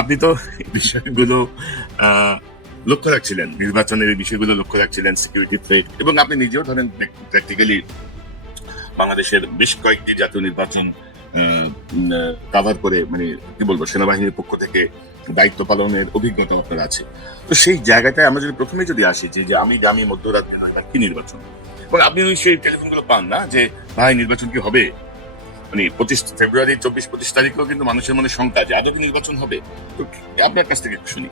আপনি তো এই বিষয়গুলো আহ, লক্ষ্য রাখছিলেন, নির্বাচনের এই বিষয়গুলো লক্ষ্য রাখছিলেন, সিকিউরিটি থ্রেট, এবং আপনি নিজেও ধরেন প্র্যাকটিক্যালি বাংলাদেশের বেশ কয়েকটি জাতীয় নির্বাচন কাভার করে, মানে কি বলবো, সেনাবাহিনীর পক্ষ থেকে দায়িত্ব পালনের অভিজ্ঞতা আপনার আছে। তো সেই জায়গাটায় আমরা যদি প্রথমে যদি আসি যে আমি গ্রামী মধ্যরাত্রি নয় কি নির্বাচন, এবং আপনি ওই সেই টেলিফোনগুলো পান না যে ভাই নির্বাচন কি হবে, মানে 25 ফেব্রুয়ারি 24-25 তারিখেও কিন্তু মানুষের মনে শঙ্কা যে আদৌ কি নির্বাচন হবে। তো আপনার কাছ থেকে একটু শুনি।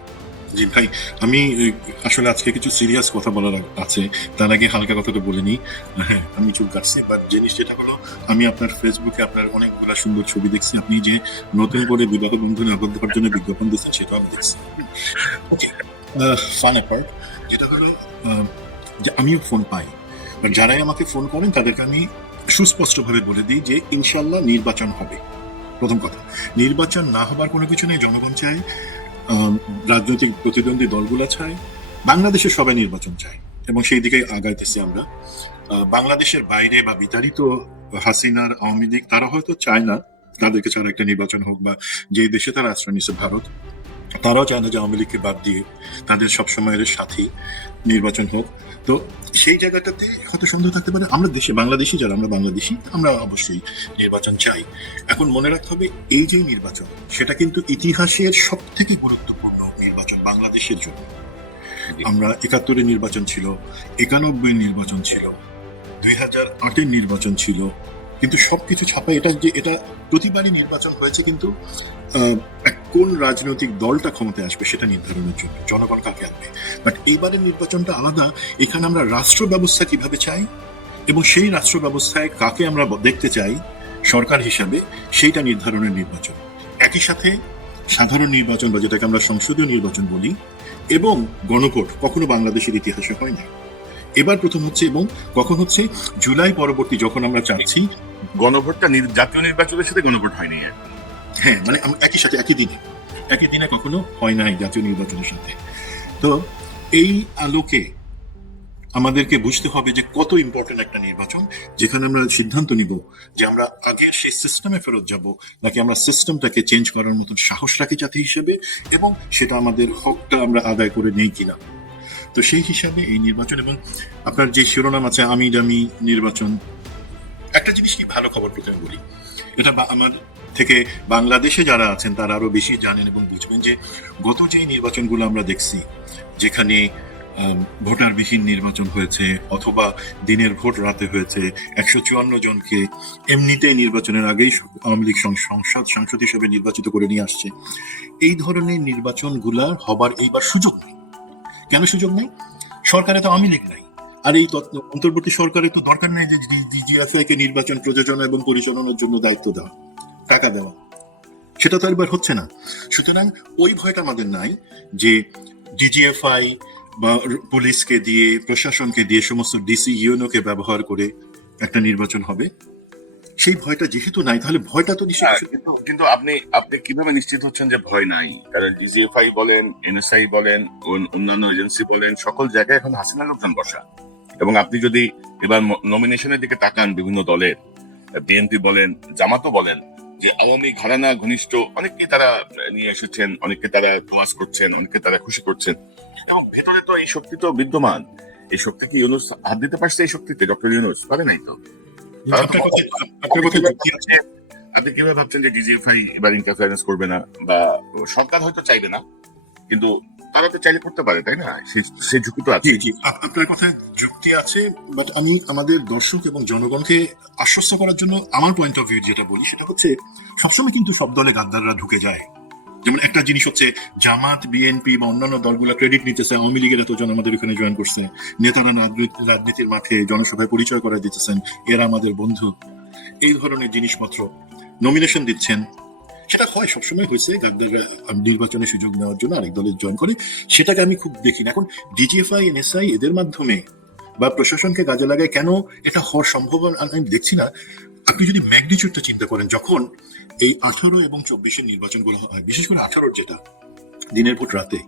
জি ভাই, আমি আসলে আজকে কিছু সিরিয়াস কথা বলার আছে, তার আগে হালকা কথাটা বলে নিই। হ্যাঁ, আমি চুল কাটছি, বাট জিনিস যেটা হলো, আমি আপনার ফেসবুকে আপনার অনেকগুলা সুন্দর ছবি দেখছি। আপনি যে নতুন করে বিবাহ বন্ধনে আবদ্ধ হওয়ার জন্য বিজ্ঞাপন দিচ্ছেন, সেটাও আমি দেখছি। ওকে, ফান অ্যাপার্ট, যেটা হলো যে আমিও ফোন পাই, বাট যারাই আমাকে ফোন করেন তাদেরকে আমি সুস্পষ্টভাবে বলে দিই যে ইনশাল্লাহ নির্বাচন হবে। প্রথম কথা, নির্বাচন না হবার কোনো কিছু নেই। জনগণ চায়, রাজনৈতিক প্রতিদ্বন্দ্বী দলগুলো চায়, বাংলাদেশের সবাই নির্বাচন চায়, এবং সেই দিকে আগাইতেছি আমরা। বাংলাদেশের বাইরে বা বিতাড়িত হাসিনার আওয়ামী লীগ তারা হয়তো চায় না তাদেরকে ছাড়া একটা নির্বাচন হোক, বা যে দেশে তারা আশ্রয় নিচ্ছে ভারত, তারাও চায় না যে আওয়ামী লীগকে বাদ দিয়ে তাদের সবসময়ের সাথী নির্বাচন হোক। তো সেই জায়গাটাতে হয়তো সন্দেহ থাকতে পারে। আমরা দেশে বাংলাদেশি, যারা আমরা বাংলাদেশি, আমরা অবশ্যই নির্বাচন চাই। এখন মনে রাখতে হবে, এই যে নির্বাচন, সেটা কিন্তু ইতিহাসের সব থেকে গুরুত্বপূর্ণ নির্বাচন বাংলাদেশের জন্য। আমরা 71-এর নির্বাচন ছিল, 91-এর নির্বাচন ছিল, 2008-এর নির্বাচন ছিল, কিন্তু সবকিছু ছাপায় এটা প্রতিবারই নির্বাচন হয়েছে কিন্তু কোন রাজনৈতিক দলটা ক্ষমতায় আসবে সেটা নির্ধারণের জন্য, জনগণ কাকে আনবে। বাট এইবারের নির্বাচনটা আলাদা। এখানে আমরা রাষ্ট্র ব্যবস্থা কিভাবে চাই এবং সেই রাষ্ট্র ব্যবস্থায় কাকে আমরা দেখতে চাই সরকার হিসাবে, সেইটা নির্ধারণের নির্বাচন। একই সাথে সাধারণ নির্বাচন, বা যেটাকে আমরা সংসদীয় নির্বাচন বলি, এবং গণভোট কখনো বাংলাদেশের ইতিহাসে হয় না, এবার প্রথম হচ্ছে। এবং কখন হচ্ছে? জুলাই পরবর্তী, যখন আমরা চাচ্ছি গণভোটটা জাতীয় নির্বাচনের সাথে গণভোট হয়নি এখন। হ্যাঁ, মানে একই সাথে একই দিনে কখনো হয় না জাতীয় নির্বাচনের সাথে। তো এই আলোকে আমাদেরকে বুঝতে হবে যে কত ইম্পর্টেন্ট একটা নির্বাচন, যেখানে আমরা সিদ্ধান্ত নিব যে আমরা আগের সেই সিস্টেমে ফেরত যাব, নাকি আমরা সিস্টেমটাকে চেঞ্জ করার মতন সাহস রাখি জাতি হিসেবে, এবং সেটা আমাদের হকটা আমরা আদায় করে নেই কিনা। তো সেই হিসাবে এই নির্বাচন, এবং আপনার যে শিরোনাম আছে আমি দামি নির্বাচন, একটা জিনিস কি ভালো খবর প্রথমে বলি, এটা আমার থেকে বাংলাদেশে যারা আছেন তারা আরো বেশি জানেন এবং বুঝবেন যে গত যে নির্বাচনগুলো আমরা দেখছি, যেখানে ভোটারবিহীন নির্বাচন হয়েছে, অথবা দিনের ভোট রাতে হয়েছে, 154 জনকে এমনিতেই নির্বাচনের আগেই আওয়ামী লীগ সাংসদ হিসেবে নির্বাচিত করে নিয়ে আসছে, এই ধরনের নির্বাচনগুলার হবার এইবার সুযোগ নেই। কেন সুযোগ নেই? সরকারে তো আওয়ামী লীগ নাই। আর এই অন্তর্বর্তী সরকারের তো দরকার নেই যে ডিজিএফআই কে নির্বাচন প্রযোজনা এবং পরিচালনার জন্য দায়িত্ব দেওয়া, টাকা দেওয়া, সেটা তো একবার হচ্ছে না। সুতরাং ওই ভয়টা আমাদের নাই যে ডিজিএফআই বা পুলিশকে দিয়ে, প্রশাসনকে দিয়ে, সমস্ত ডিসি ইউনোকে ব্যবহার করে একটা নির্বাচন হবে, সেই ভয়টা যেহেতু নাই, তাহলে ভয়টা তো নিশ্চয়ই। কিন্তু আপনি আপনি কিভাবে নিশ্চিত হচ্ছেন যে ভয় নাই? কারণ ডিজিএফআই বলেন, এনএসআই বলেন, অন্যান্য এজেন্সি বলেন, সকল জায়গায় এখন হাসিনা লোকজন বসা। এবং আপনি যদি এবার নমিনেশনের দিকে তাকান, বিভিন্ন দলের, বিএনপি বলেন, জামাতও বলেন, যে আওয়ামী ঘরানা ঘনিষ্ঠ অনেককে তারা নিয়ে এসেছেন, অনেককে তারা তোয়াজ করছেন, অনেককে তারা খুশি করছেন, এবং ভেতরে তো এই শক্তি তো বিদ্যমান। এই শক্তি কি ইউনুস হাত দিতে পারছে? এই শক্তিতে ডক্টর ইউনুস পারে নাই তো। আপনি কিভাবে ভাবছেন যে ডিজিএফআই এবার ইন্টারফারেন্স করবে না, বা সরকার হয়তো চাইবে না, কিন্তু তারা তো চাইলে করতে পারে, তাই না? সে ঝুঁকি তো আছে। আপনার কথায় যুক্তি আছে, বাট আমি আমাদের দর্শক এবং জনগণকে আশ্বস্ত করার জন্য আমার পয়েন্ট অফ ভিউ যেটা বলি, সেটা হচ্ছে সবসময় কিন্তু সব দলে গাদ্দাররা ঢুকে যায়। যেমন একটা জিনিস হচ্ছে, জামাত, বিএনপি বা অন্যান্য দলগুলো ক্রেডিট নিতেছে, আওয়ামী লীগের এতজন আমাদের এখানে জয়েন করছে, নেতারা রাজনীতির মাঠে জনসভায় পরিচয় করে দিতেছেন, এরা আমাদের বন্ধু, এই ধরনের জিনিসপত্র নমিনেশন দিচ্ছেন। সেটা হয়, সবসময় হয়েছে, নির্বাচনে সুযোগ নেওয়ার জন্য আরেক দলে জয়েন করে, সেটাকে আমি খুব দেখি না। এখন ডিজিএফআই, এনএসআই এদের মাধ্যমে বা প্রশাসনকে কাজে লাগায় কেন এটা হওয়ার সম্ভাবনা আমি দেখছি না। আপনি যদি ম্যাগনিটিউডটা চিন্তা করেন, যখন এই 18 এবং 24-এর নির্বাচনগুলো হয়, বিশেষ করে 18-র যেটা দিনের ভোট রাতে,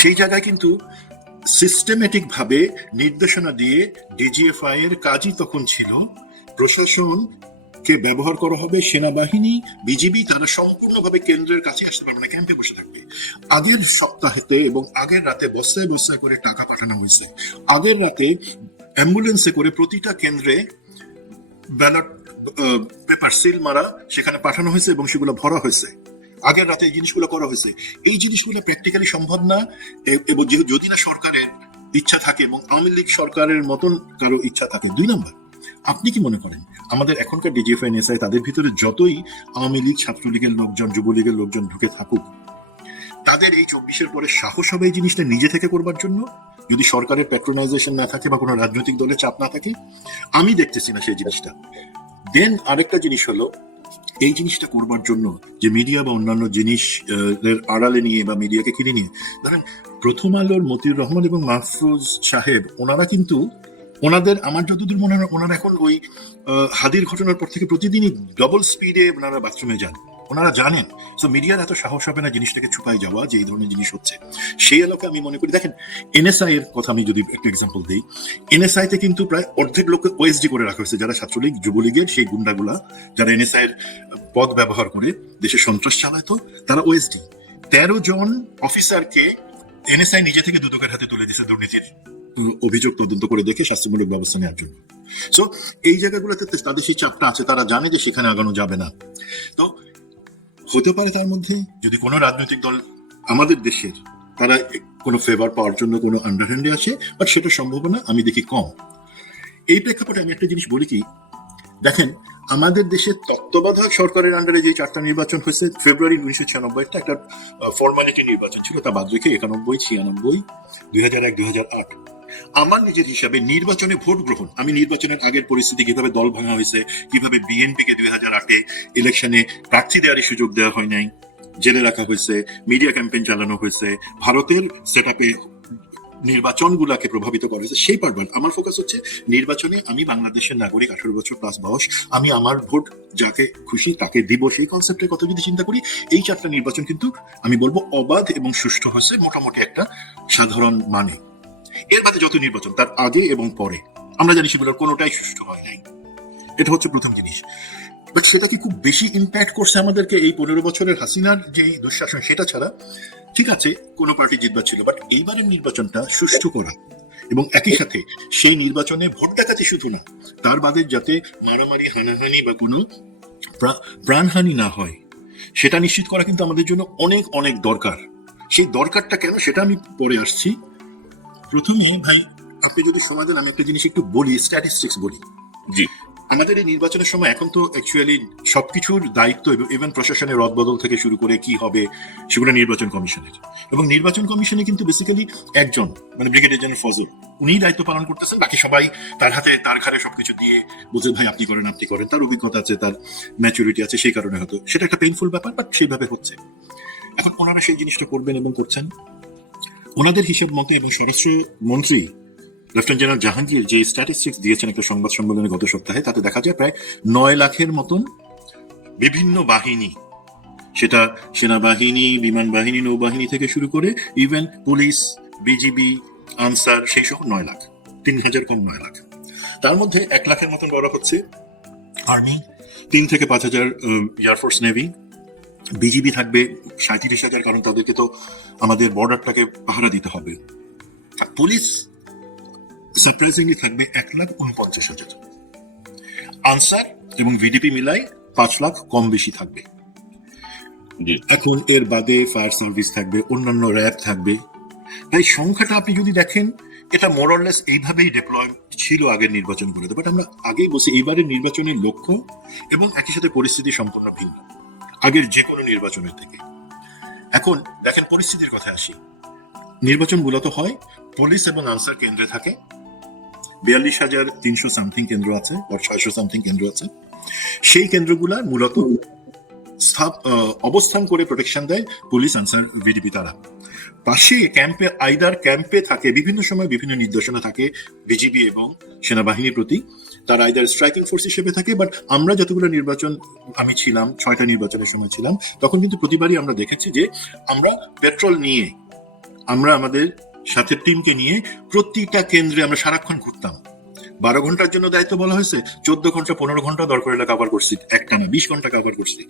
সেই জায়গায় কিন্তু সিস্টেমেটিক ভাবে নির্দেশনা দিয়ে ডিজিএফআই এর কাজই তখন ছিল প্রশাসন কে ব্যবহার করা হবে, সেনাবাহিনী, বিজিবি, তারা সম্পূর্ণভাবে কেন্দ্রের কাছে আসতে পারবে না, ক্যাম্পে বসে থাকবে। আগের সপ্তাহেতে এবং আগের রাতে বস্তায় বস্তায় করে টাকা পাঠানো হয়েছে। আগের রাতে অ্যাম্বুলেন্সে করে প্রতিটা কেন্দ্রে ব্যালট পেপার সিল মারা সেখানে পাঠানো হয়েছে এবং সেগুলো ভরা হয়েছে। আগের রাতে এই জিনিসগুলো করা হয়েছে। এই জিনিসগুলো প্র্যাকটিক্যালি সম্ভব না, এবং যদি না সরকারের ইচ্ছা থাকে এবং আওয়ামী লীগ সরকারের মতন কারো ইচ্ছা থাকে। 2 নম্বর, আপনি কি মনে করেন আমাদের এখনকার ডিজিএফআই এনএসআই তাদের ভিতরে যতই আওয়ামী লীগ, ছাত্রলীগের লোকজন, যুবলীগের লোকজন ঢুকে থাকুক, তাদের এই 24-এর পরে সাহস হবে এই জিনিসটা নিজে থেকে করবার জন্য, যদি সরকারের প্যাট্রোনাইজেশন না থাকে বা কোনো রাজনৈতিক দলের চাপ না থাকে? আমি দেখতেছি না সেই জিনিসটা। দেন আরেকটা জিনিস হলো, এই জিনিসটা করবার জন্য যে মিডিয়া বা অন্যান্য জিনিস আড়ালে নিয়ে বা মিডিয়াকে কিনে নিয়ে, ধরেন প্রথম আলোর মতিউর রহমান এবং মাহফুজ সাহেব, ওনারা কিন্তু ওনাদের, আমার যতদূর মনে হয়, ওনারা এখন ওই হাদির ঘটনার পর থেকে প্রতিদিনই ডবল স্পিডে ওনারা বাথরুমে যান। ওনারা জানেন তো মিডিয়ার এত সাহস হবে না জিনিসটাকে ছুপাই যাওয়া যে এই ধরনের জিনিস হচ্ছে। সেই এলাকা আমি মনে করি, দেখেন এনএসআই এর কথা আমি যদি একটা এক্সাম্পল দিই, এনএসআই তে কিন্তু প্রায় অর্ধেক লোককে ওএসডি করে রাখা হয়েছে, যারা ছাত্রলীগ, যুবলীগের সেই গুন্ডাগুলা যারা এনএসআই এর পদ ব্যবহার করে দেশে সন্ত্রাস চালাতো, তারা ওএসডি। 13 জন অফিসারকে এনএসআই নিজে থেকে দুদকের হাতে তুলে দিয়েছে দুর্নীতির অভিযোগ তদন্ত করে দেখে শাস্তিমূলক ব্যবস্থা নেওয়ার জন্য। সো এই জায়গাগুলোতে তাদের সেই চাপটা আছে, তারা জানে যে সেখানে আগানো যাবে না। তো হতে পারে তার মধ্যে যদি কোনো রাজনৈতিক দল আমাদের দেশের, তারা কোনো ফেভার পাওয়ার জন্য কোনো আন্ডারহ্যান্ডে আসে, বাট সেটা সম্ভাবনা আমি দেখি কম। এই প্রেক্ষাপটে আমি একটা জিনিস বলি কি, দেখেন আমাদের দেশের তত্ত্বাবধায়ক সরকারের আন্ডারে যে 4টা নির্বাচন হয়েছে, ফেব্রুয়ারি 1996 একটা ফর্মালিটি নির্বাচন ছিল, তা বাদ রেখে 91, 96, 2001, 2008 আমার নিজের হিসাবে নির্বাচনে ভোট গ্রহণ, আমি নির্বাচনের আগের পরিস্থিতি, কিভাবে দল ভাঙা হয়েছে, কিভাবে বিএনপিকে 2008-এ ইলেকশনে প্রার্থী দেওয়ার সুযোগ দেওয়া হয় নাই, জেলে রাখা হয়েছে, মিডিয়া ক্যাম্পেইন চালানো হয়েছে, ভারতের সেটআপে নির্বাচনগুলোকে প্রভাবিত করা হয়েছে, সেই পার্ট আমার ফোকাস হচ্ছে নির্বাচনে আমি বাংলাদেশের নাগরিক, 18 বছর প্লাস বয়স, আমি আমার ভোট যাকে খুশি তাকে দিব, সেই কনসেপ্টের কথা যদি চিন্তা করি, এই 4টা নির্বাচন কিন্তু আমি বলবো অবাধ এবং সুষ্ঠু হয়েছে মোটামুটি একটা সাধারণ মানে। এর বাদে যত নির্বাচন তার আগে এবং পরে আমরা জানি সেগুলোর কোনোটাই সুষ্ঠু হয় নাই। এটা হচ্ছে প্রথম জিনিস। বাট সেটা কি খুব বেশি ইম্প্যাক্ট করছে আমাদেরকে এই 15 বছরের হাসিনার যে দুঃশাসন, সেটা ছাড়া? ঠিক আছে, কোনো পার্টি জিতবার ছিল, বাট এইবারের নির্বাচনটা সুষ্ঠু করা এবং একই সাথে সেই নির্বাচনে ভোট ডাকাতি শুধু না, তার বাদে যাতে মারামারি, হানাহানি বা কোনো প্রাণহানি না হয়, সেটা নিশ্চিত করা কিন্তু আমাদের জন্য অনেক অনেক দরকার। সেই দরকারটা কেন সেটা আমি পরে আসছি। প্রথমে ভাই আপনি যদি সময় দেন আমি একটা জিনিস একটু বলি, স্ট্যাটিস্টিক্স বলি। জি, আমাদের এই নির্বাচনের সময় এখন তো অ্যাকচুয়ালি সবকিছুর দায়িত্ব ইভেন প্রশাসনের রদবদল থেকে শুরু করে কি হবে সেগুলো নির্বাচন কমিশনের, এবং নির্বাচন কমিশনে কিন্তু বেসিক্যালি একজন, মানে ব্রিগেডিয়ার জেনারেল ফজল, উনিই দায়িত্ব পালন করতেছেন, বাকি সবাই তার হাতে তার ঘাড়ে সবকিছু দিয়ে বলছে ভাই আপনি করেন, আপনি করেন। তার অভিজ্ঞতা আছে, তার ম্যাচুরিটি আছে, সেই কারণে হয়তো সেটা একটা পেইনফুল ব্যাপার, বাট সেইভাবে হচ্ছে। এখন ওনারা সেই জিনিসটা করবেন এবং করছেন ওনাদের হিসেব মতে, এবং স্বরাষ্ট্র মন্ত্রী লেফটেন্যান্ট জেনারেল জাহাঙ্গীর যে স্ট্যাটিস্টিক্স দিয়েছেন একটা সংবাদ সম্মেলনে গত সপ্তাহে, তাতে দেখা যায় প্রায় 9 লাখের মতন বিভিন্ন বাহিনী, সেটা সেনাবাহিনী, বিমান বাহিনী, নৌবাহিনী থেকে শুরু করে ইভেন পুলিশ, বিজিবি, আনসার, সেই সহ 9 লাখ, 3,000 কম 9 লাখ। তার মধ্যে 1 লাখের মতন বলা হচ্ছে আর্মি, 3 থেকে 5,000 এয়ারফোর্স, নেভি, বিজিবি থাকবে 37,000, কারণ তাদেরকে তো আমাদের বর্ডারটাকে পাহারা দিতে হবে। পুলিশ সারপ্রাইজিংলি থাকবে 1,49,000। আনসার এবং ভিডিপি মিলাই 5 লাখ কম বেশি থাকবে। এখন এর বাদে ফায়ার সার্ভিস থাকবে, অন্যান্য র্যাব থাকবে। তাই সংখ্যাটা আপনি যদি দেখেন, এটা মোরলেস এইভাবেই ডিপ্লয় ছিল আগের নির্বাচনগুলোতে, বাট আমরা আগেই বলছি এইবারের নির্বাচনের লক্ষ্য এবং একই সাথে পরিস্থিতি সম্পূর্ণ ভিন্ন আগের যে কোনো নির্বাচনের থেকে। এখন দেখেন পরিস্থিতির কথা আসি। নির্বাচন মূলত হয় পুলিশ এবং আনসার কেন্দ্রে থাকে, 42,300 সামথিং কেন্দ্র আছে, 600 সামথিং কেন্দ্র আছে। সেই কেন্দ্রগুলা মূলত অবস্থান করে প্রোটেকশন দেয় পুলিশ, আনসার, ভিডিপি। তারা পাশে ক্যাম্পে, আইদার ক্যাম্পে থাকে, বিভিন্ন সময় বিভিন্ন নির্দেশনা থাকে বিজিবি এবং সেনাবাহিনীর প্রতি, তারা আইদার স্ট্রাইকিং ফোর্স হিসেবে থাকে। বাট আমরা যতগুলো নির্বাচন, আমি ছিলাম 6টা নির্বাচনের সময় ছিলাম, তখন কিন্তু প্রতিবারই আমরা দেখেছি যে আমরা পেট্রোল নিয়ে, আমরা আমাদের সাথে টিমকে নিয়ে প্রতিটা কেন্দ্রে আমরা সারাক্ষণ ঘুরতাম। 12 ঘন্টার জন্য দায়িত্ব বলা হয়েছে, 14 ঘন্টা 15 ঘন্টা দরকার হলে কভার করছি, একটানা 20 ঘন্টা কভার করছি,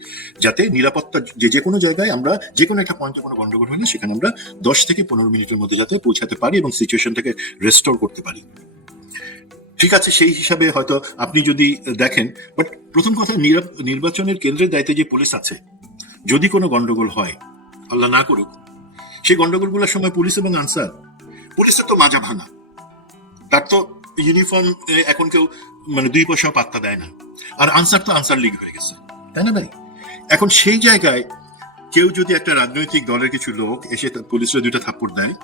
যাতে নিরাপত্তা যে কোনো জায়গায় আমরা যে কোনো একটা পয়েন্টে কোনো গন্ডগোল হলে সেখানে আমরা 10 থেকে 15 মিনিটের মধ্যে যাতে পৌঁছাতে পারি এবং সিচুয়েশনটাকে রেস্টোর করতে পারি। ঠিক আছে, সেই হিসাবে হয়তো আপনি যদি দেখেন, বাট প্রথম কথা, নির্বাচনের কেন্দ্রের দায়িত্বে যে পুলিশ আছে, যদি কোনো গন্ডগোল হয়, আল্লাহ না করুক, সেই গন্ডগোলগুলোর সময় পুলিশ এবং আনসার, পুলিশের তো মাজা ভাঙা, তার তো ইউনিফর্ম এখন কেউ মানে 2 পয়সাও পাত্তা দেয় না, আর আনসার তো আনসার লিগ হয়ে গেছে, তাই না ভাই? এখন সেই জায়গায় কেউ যদি একটা রাজনৈতিক দলের কিছু লোক এসে পুলিশের 2টা থাপ্পড় দেয়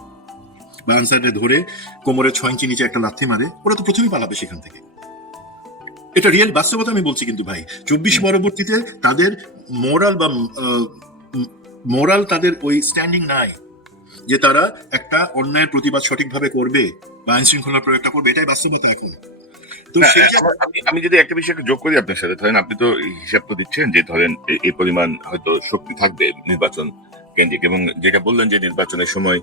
বা আনসারে ধরে কোমরে 6 ইঞ্চি নিচে একটা লাথি মারে, ওরা তো প্রথমেই পালাবে সেখান থেকে। এটা রিয়েল বাস্তবতা আমি বলছি কিন্তু ভাই, 24 পরবর্তীতে তাদের মোরাল তাদের ওই স্ট্যান্ডিং নাই যে তারা একটা অন্যায়ের প্রতিবাদ সঠিকভাবে করবে বা আইন শৃঙ্খলার প্রয়োগটা করবে, এটাই বাস্তবতা এখন। তো সেই আমি যদি একটা বিষয়কে যোগ করি আপনার সাথে, ধরেন আপনি তো হিসাব তো দিচ্ছেন যে ধরেন এই পরিমাণ হয়তো শক্তি থাকবে নির্বাচন কেন্দ্রিক, এবং যেটা বললেন যে নির্বাচনের সময়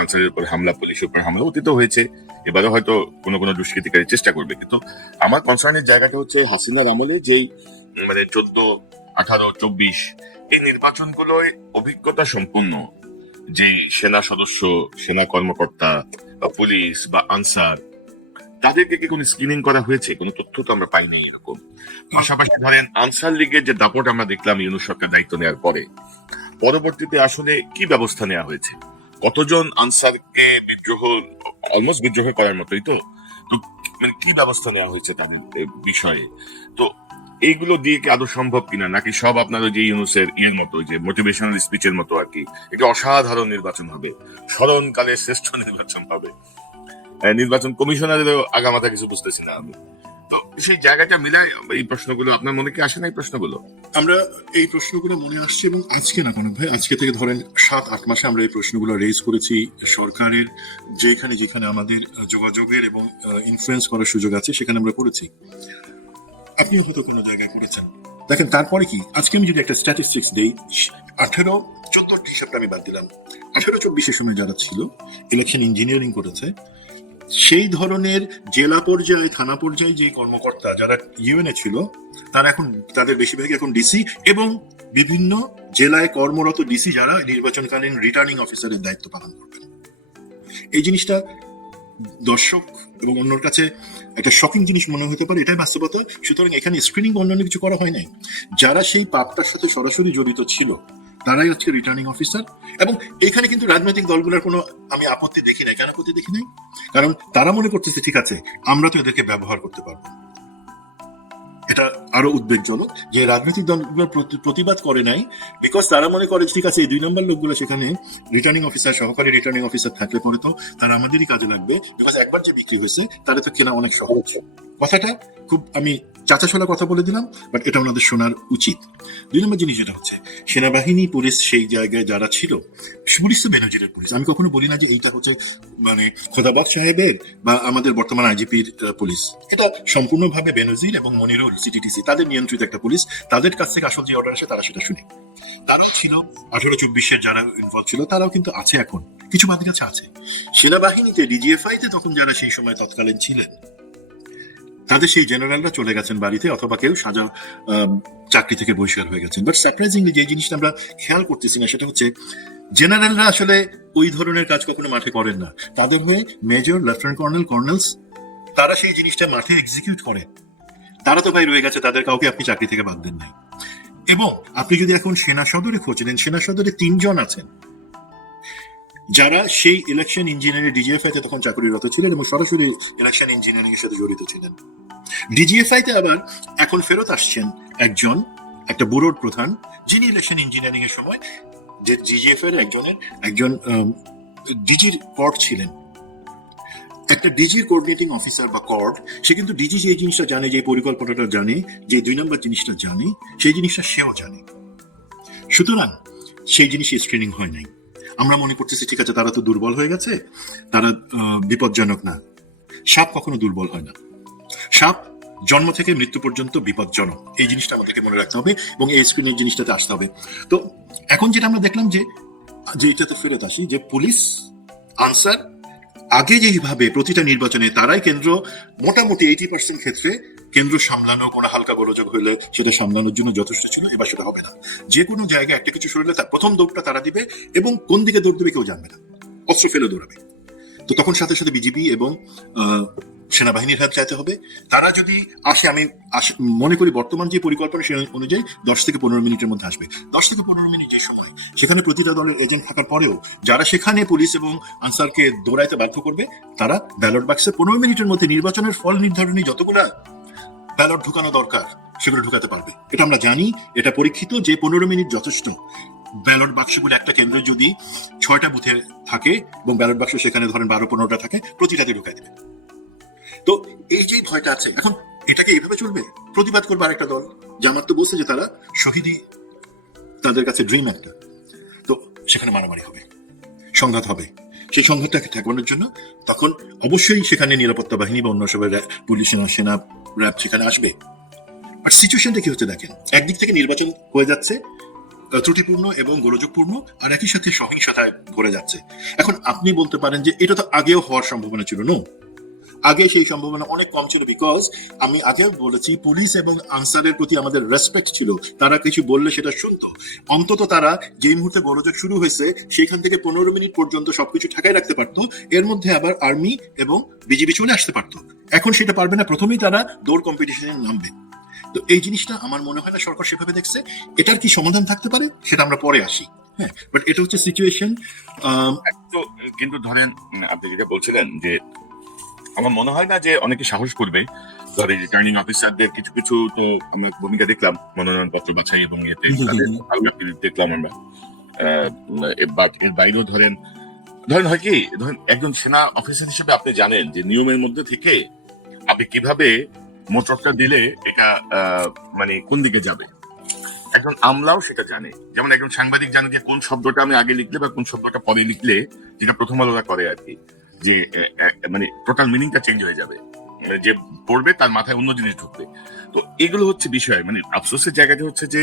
আনসারের উপর হামলা, পুলিশের উপর হামলা অতীত হয়েছে, এবারে হয়তো কোনো কোনো দুষ্কৃতিকারী চেষ্টা করবে, কিন্তু আমার কনসার্নের জায়গাটা হচ্ছে হাসিনার আমলে যেই মানে 14, 18, 24 এই নির্বাচনগুলোয় অভিজ্ঞতা সম্পূর্ণ যে সেনা সদস্য, সেনা কর্মকর্তা বা পুলিশ বা আনসার, তাদেরকে কি কোনো স্ক্রিনিং করা হয়েছে? কোনো তথ্য তো আমরা পাইনি এরকম। পাশাপাশি ধরেন আনসার লীগের যে দাপট আমরা দেখলাম ইউনূস সরকার দায়িত্ব নেওয়ার পরে, পরবর্তীতে আসলে কি ব্যবস্থা নেওয়া হয়েছে? কতজন আনসারকে অলমোস্ট বিদ্রোহ করার মতোই তো মানে কি ব্যবস্থা নেওয়া হয়েছে তাদের বিষয়ে? তো এইগুলো দিয়ে কি আদৌ সম্ভব কিনা, নাকি সব আপনার ওই যে ইউনূসের মতো, যে মোটিভেশনাল স্পিচের মতো আর কি, এটা অসাধারণ নির্বাচন হবে, স্মরণকালের শ্রেষ্ঠ নির্বাচন হবে, নির্বাচন কমিশনারেরও আগামাথা কিছু বুঝতেছি না আমি। তো সেই জায়গাটা মিলাই এই প্রশ্নগুলো আপনার মনে কি আসে না? এই প্রশ্নগুলো এই প্রশ্নগুলো মনে আসছে, এবং আজকে না কোনো ভাই, আজকে থেকে ধরেন 7-8 মাসে আমরা এই প্রশ্নগুলো রেজ করেছি সরকারের যেখানে আমাদের যোগাযোগের এবং ইনফ্লুয়েন্স করার সুযোগ আছে, সেখানে আমরা করেছি। আপনি হয়তো কোনো জায়গায় করেছেন। দেখেন তারপরে কি, আজকে আমি যদি একটা স্ট্যাটিস্টিক্স দেই, 14 হিসাবটা আমি বাদ দিলাম, 18-24 সময় যারা ছিল ইলেকশন ইঞ্জিনিয়ারিং করেছে, সেই ধরনের জেলা পর্যায়ে, থানা পর্যায়ে যে কর্মকর্তা যারা ইউএনএ ছিল, তারা এখন তাদের বেশিরভাগই এখন ডিসি এবং বিভিন্ন জেলায় কর্মরত ডিসি যারা নির্বাচনকালীন রিটার্নিং অফিসারের দায়িত্ব পালন করবেন। এই জিনিসটা দর্শক এবং অন্যর কাছে একটা শকিং জিনিস মনে হতে পারে, এটাই বাস্তবতা। সুতরাং এখানে স্ক্রিনিং অন্যান্য কিছু করা হয় নাই, যারা সেই পাপটার সাথে সরাসরি জড়িত ছিল তারাই হচ্ছে রিটার্নিং অফিসার। এবং এখানে কিন্তু রাজনৈতিক দলগুলোর কোনো আমি আপত্তি দেখি নাই। কেন আপত্তি দেখি নাই? কারণ তারা মনে করতেছে ঠিক আছে, আমরা তো এদেরকে ব্যবহার করতে পারবো। এটা আরো উদ্বেগজনক যে রাজনৈতিক দলগুলো প্রতিবাদ করে নাই, বিকজ তারা মনে করে ঠিক আছে এই 2 নম্বর লোকগুলো সেখানে রিটার্নিং অফিসার, সহকারী রিটার্নিং অফিসার থাকলে পরে তো তারা আমাদেরই কাজে লাগবে, বিকজ একবার যে বিক্রি হয়েছে তাদের তো কেনা অনেক সহজ। কথাটা খুব আমি চাচাশোলা কথা বলে দিলাম, বাট এটা ওনাদের শোনার উচিত। 2 নম্বর জিনিস যেটা হচ্ছে, সেনাবাহিনী, পুলিশ সেই জায়গায় যারা ছিল, পুলিশ তো বেনজিরের পুলিশ। আমি কখনো বলি না যে এইটা হচ্ছে মানে খোদাবাদ সাহেবের বা আমাদের বর্তমান আইজিপির পুলিশ। এটা সম্পূর্ণভাবে বেনজির এবং মনিরুল সিটিটিসি তাদের নিয়ন্ত্রিত একটা পুলিশ। তাদের কাছ থেকে আসল যে অর্ডার আসে তারা সেটা শুনে। তারাও ছিল 18-24 যারা ইনভলভ ছিল, তারাও কিন্তু আছে, এখন কিছু বাদের কাছে আছে। সেনাবাহিনীতে, ডিজিএফআই-তে তখন যারা সেই সময় তৎকালীন ছিলেন, তাদের সেই জেনারেলরা চলে গেছেন বাড়িতে, অথবা কেউ চাকরি থেকে বহিষ্কার হয়ে গেছেন। বাট সারপ্রাইজিংলি যে জিনিসটা আমরা খেয়াল করতেছি না, সেটা হচ্ছে জেনারেলরা আসলে ওই ধরনের কাজ কখনো মাঠে করেন না। তাদের হয়ে মেজর, লেফটেন্যান্ট কর্নেল, কর্নেলস, তারা সেই জিনিসটা মাঠে এক্সিকিউট করে। তারা তো ভাই রয়ে গেছে, তাদের কাউকে আপনি চাকরি থেকে বাদ দেন নাই। এবং আপনি যদি এখন সেনা সদরে খোঁজ নেন, সেনা সদরে 3 জন আছেন যারা সেই ইলেকশন ইঞ্জিনিয়ারিং ডিজিএফআই তে তখন চাকরিরত ছিলেন এবং সরাসরি ইলেকশন ইঞ্জিনিয়ারিং এর সাথে জড়িত ছিলেন। ডিজিএফআই তে আবার এখন ফেরত আসছেন একজন, একটা ব্যুরোর প্রধান, যিনি ইলেকশন ইঞ্জিনিয়ারিং এর সময় যে ডিজিএফআই এর একজন ডিজির কর্ড ছিলেন। একটা ডিজির কোঅর্ডিনেটিং অফিসার বা কর্ড, সে কিন্তু ডিজি যে জিনিসটা জানে, যে পরিকল্পনাটা জানে, যে 2 নম্বর জিনিসটা জানে, সেই জিনিসটা সেও জানে। সুতরাং সেই জিনিসের স্ক্রিনিং হয় নাই। আমরা মনে করতেছি ঠিক আছে, তারা তো দুর্বল হয়ে গেছে, তারা বিপজ্জনক না। সাপ কখনো দুর্বল হয় না। সাপ জন্ম থেকে মৃত্যু পর্যন্ত বিপজ্জনক, এই জিনিসটা আমাদেরকে মনে রাখতে হবে এবং এই স্ক্রিনিং জিনিসটাতে আসতে হবে। তো এখন যেটা আমরা দেখলাম যে এটাতে ফেরত আসি, যে পুলিশ, আনসার আগে যেভাবে প্রতিটা নির্বাচনে তারাই কেন্দ্র মোটামুটি 80% ক্ষেত্রে কেন্দ্র সামলানো, কোনো হালকা গোলযোগ হইলে সেটা সামলানোর জন্য যথেষ্ট ছিল, এবার সেটা হবে না। যে কোনো জায়গায় একটা কিছু শুরু হলে তার প্রথম দৌড়টা তারা দিবে, এবং কোন দিকে দৌড় দেবে কেউ জানবে না, অস্ত্র ফেলে দৌড়াবে। তো তখন সাথে সাথে বিজিবি এবং সেনাবাহিনীর হেল্প চাইতে হবে। তারা যদি আসে, আমি মনে করি বর্তমান যে পরিকল্পনা সে অনুযায়ী 10 থেকে 15 মিনিটের মধ্যে আসবে। 10 থেকে 15 মিনিট যে সময়, সেখানে প্রতিটা দলের এজেন্ট থাকার পরেও যারা সেখানে পুলিশ এবং আনসারকে দৌড়াইতে বাধ্য করবে, তারা ব্যালট বাক্সে 15 মিনিটের মধ্যে নির্বাচনের ফল নির্ধারণী যতগুলা ব্যালট ঢুকানো দরকার সেগুলো ঢুকাতে পারবে। এটা আমরা জানি, এটা পরীক্ষিত যে 15 মিনিট যথেষ্ট। ব্যালট বাক্সগুলো একটা কেন্দ্রে যদি 6টা বুথে থাকে এবং ব্যালট বাক্স সেখানে ধরেন 12-15টা থাকে, প্রতিটাতে ঢুকাই দেবে। তো এই যে ভয়টা আছে, এখন এটাকে এইভাবে চলবে। প্রতিবাদ করবে আরেকটা দল, জামাত তো বলছে যে তারা শহীদি তাদের কাছে ড্রিম একটা। তো সেখানে মারামারি হবে, সংঘাত হবে। সেই সংঘাতটাকে ঠেকানোর জন্য তখন অবশ্যই সেখানে নিরাপত্তা বাহিনী বা অন্য সবাই, পুলিশ, সেনা, র্যাব সেখানে আসবে। আর সিচুয়েশনটা কি হচ্ছে দেখেন, একদিক থেকে নির্বাচন হয়ে যাচ্ছে ত্রুটিপূর্ণ এবং গোলযোগপূর্ণ, আর একই সাথে সহিংসতায় ভরে যাচ্ছে। এখন আপনি বলতে পারেন যে এটা তো আগেও হওয়ার সম্ভাবনা ছিল। নো, আগে সেই সম্ভাবনা অনেক কম ছিল, বিকজ আমি আগেও বলেছি পুলিশ এবং আনসারের প্রতি আমাদের রেসপেক্ট ছিল। তারা কিছু বললে সেটা শুনতো। অন্তত তারা যে মুহূর্তে গোলযোগ শুরু হয়েছে সেখান থেকে 15 মিনিট পর্যন্ত সবকিছু ঠাকায় রাখতে পারতো, এর মধ্যে আবার আর্মি এবং বিজিবি চলে আসতে পারতো। এখন সেটা পারবে না, প্রথমেই তারা দৌড় কম্পিটিশনে নামবে। তো এই জিনিসটা আমার মনে হয় না সরকার সেভাবে দেখছে। এটার কি সমাধান থাকতে পারে সেটা আমরা পরে আসি। হ্যাঁ, বাট এটা হচ্ছে সিচুয়েশন। তো কিন্তু ধরেন আপনি যেটা বলছিলেন যে আমার মনে হয় না যে অনেকে সাহস করবে। ধরে রিটার্নিং অফিসারদের কিছু কিছু তো আমরা ভূমিকা দেখলাম মনোনয়নপত্র বাছাই এবং এতে তাদের আলগা দেখলাম আমরা। বাট এর বাইরেও ধরেন হয় কি, ধরেন একজন সেনা অফিসার হিসেবে আপনি জানেন যে নিয়মের মধ্যে থেকে আপনি কিভাবে মোটরটা দিলে এটা মানে কোন দিকে যাবে। একজন আমলাও সেটা জানে, যেমন একজন সাংবাদিক জানে যে কোন শব্দটা আমি আগে লিখলে বা কোন শব্দটা পরে লিখলে, যেটা প্রথম আলোরা করে আর কি, যে মানে টোটাল মিনিংটা চেঞ্জ হয়ে যাবে, মানে যে পড়বে তার মাথায় অন্য জিনিস ঢুকবে। তো এগুলো হচ্ছে বিষয়। মানে আফসোসের জায়গাটা হচ্ছে যে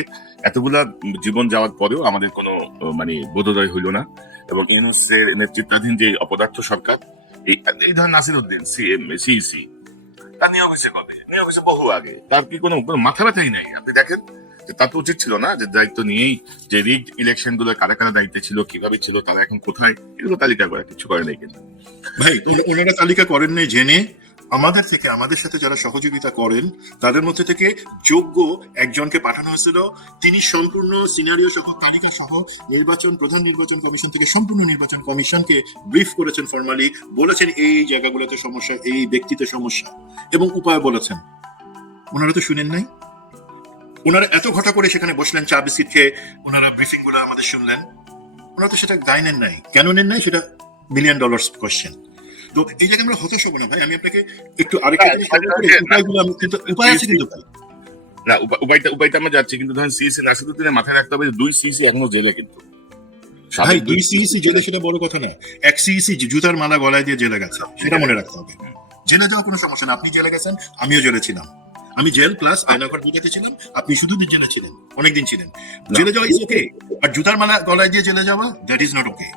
এতগুলা জীবন যাওয়ার পরেও আমাদের কোনো মানে বোধোদয় হইল না। এবং ইউনূসের নেতৃত্বাধীন যে অপদার্থ সরকার, এই ধরেন নাসিরউদ্দিন সিইসি, তার নিয়োগ হয়েছে কবে? নিয়োগ হয়েছে বহু আগে। তার কি কোনো মাথা ব্যথাই নাই? আপনি দেখেন, তার তো উচিত ছিল না যে দায়িত্ব নিয়েই যে রিগড ইলেকশন গুলো কারা কারা দায়িত্বে ছিল, কিভাবে ছিল, তারা এখন কোথায়, এগুলো তালিকা করা কিছু করে নাই। কিন্তু ভাই, ওনারা তালিকা করেন নাই জেনে, আমাদের থেকে, আমাদের সাথে যারা সহযোগিতা করেন তাদের মধ্যে থেকে যোগ্য একজনকে পাঠানো হয়েছিল। তিনি সম্পূর্ণ সিনারিও সহ, তালিকা সহ প্রধান নির্বাচন কমিশন থেকে সম্পূর্ণ নির্বাচন কমিশনকে ব্রিফ করেছেন ফর্মালি, বলেছেন এই জায়গাগুলোতে সমস্যা, এই ব্যক্তিতে সমস্যা, এবং উপায় বলেছেন। ওনারা তো শুনেন নাই। ওনারা এত ঘটা করে সেখানে বসলেন, চা বিস্কিট খেয়ে ওনারা ব্রিফিং গুলো আমাদের শুনলেন। ওনারা তো সেটা গায়ে নেন নাই। কেন নেন নাই সেটা $1 মিলিয়ন কোয়েশ্চেন। তো এই জায়গায় আমরা হতাশ হবো না ভাই। আমি আপনাকে একটু আরেকটা জিনিস উপায় আছে কিন্তু ভাই। না, উপায়টা আমরা যাচ্ছি, কিন্তু ধরেন সিইসি নাসিরউদ্দিনের মাথায় রাখতে হবে 2 সিইসি এখনো জেলে। কিন্তু ভাই 2 সিইসি জেলে সেটা বড় কথা না। 1 সিইসি জুতার মালা গলায় দিয়ে জেলে গেছে, সেটা মনে রাখতে হবে। জেলে যাওয়া কোনো সমস্যা না। আপনি জেলে গেছেন, আমিও জেলে ছিলাম। আমি জেল প্লাস আয়নাঘর দুটাতে ছিলাম, আপনি শুধু জেলে ছিলেন, অনেকদিন ছিলেন। জেলে যাওয়া ইজ ওকে, আর জুতার মালা গলায় দিয়ে জেলে যাওয়া, দ্যাট ইজ নট ওকে।